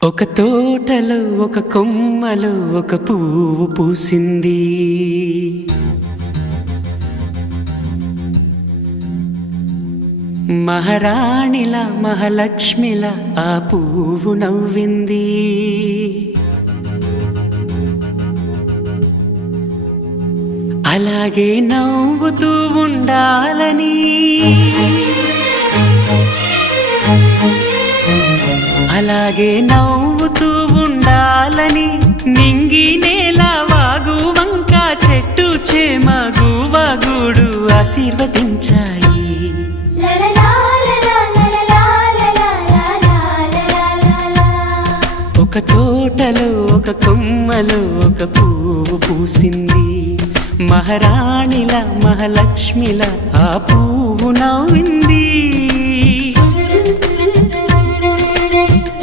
ఒక తోటలో ఒక కొమ్మలో ఒక పువ్వు పూసింది. మహారాణిలా మహాలక్ష్మిలా ఆ పువ్వు నవ్వింది. అలాగే నవ్వుతూ ఉండాలని, అలాగే నవ్వుతూ ఉండాలని నింగి నేల వాగు వంక చెట్టు చేమ గువగూడు ఆశీర్వదించాయి. ఒక తోటలో ఒక కొమ్మలో ఒక పువ్వు పూసింది. మహారాణిలా మహాలక్ష్మిలా ఆ పువ్వు నవ్వింది.